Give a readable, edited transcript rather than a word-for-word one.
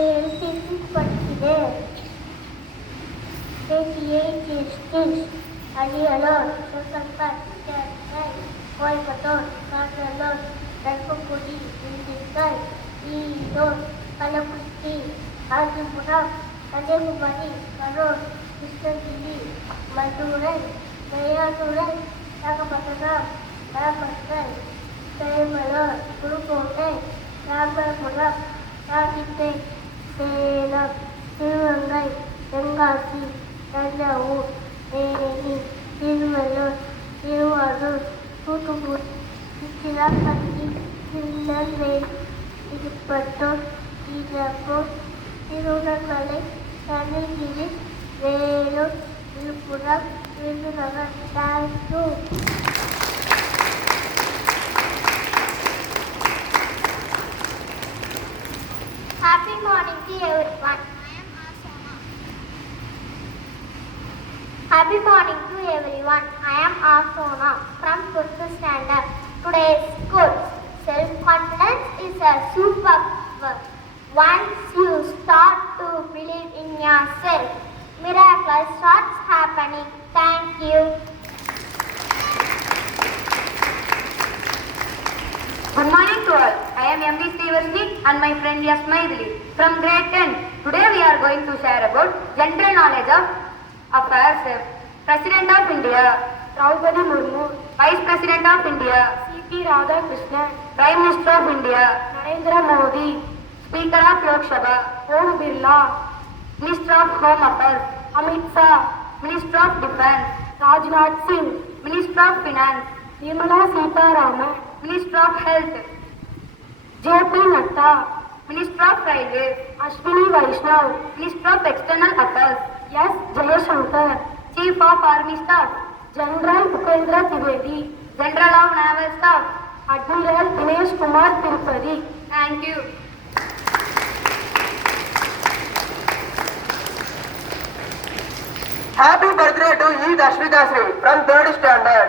எழுத்து படிக்கிறேன். Ariyalur, Chengalpattu, Chennai, Coimbatore, Cuddalore, Dharmapuri, Dindigul, Erode, Kallakurichi, Kanchipuram, Kanniyakumari, Karur, Krishnagiri, Madurai, Mayiladuthurai, Nagapattinam, Namakkal, Perambalur, Pudukkottai, Ramapuram, Ranipet, Salem, Sivaganga, Tenkasi, Thanjavur, Theni, Thiruvallur, Thiruvarur, Thoothukudi, Tiruchirappalli, Tirunelveli, Tirupathur, Tiruppur, Tiruvannamalai, Nilgiri, Vellore, Villupuram, Virudhunagar. Thank you. Happy morning to everyone. Happy morning to everyone. I am Asona from 5th standard. Today's quote: self-confidence is a superpower. Once you start to believe in yourself, miracles starts happening. Thank you. Good morning to all. I am M.V. Srivarshi and my friend Yasma Idli from grade 10. Today we are going to share about general knowledge of affairs. President of India, Draupadi Murmu. Vice President of India, C.P. Radhakrishnan. Prime Minister of India, Narendra Modi. Speaker of Lok Sabha, Om Birla. Minister of Home Affairs, Amit Shah. Minister of Defence, Rajnath Singh. Minister of Finance, Nirmala Sitharaman. Minister of Health, J.P. Nadda. Minister of Railways, Ashwini Vaishnav. Minister of External Affairs, S. Jayashankar. Chief of Army Staff, General Upendra Trivedi. General of Naval Staff, Admiral Dinesh Kumar Tirupati. Thank you. Happy birthday to E. Dashvika Sri from 3rd standard.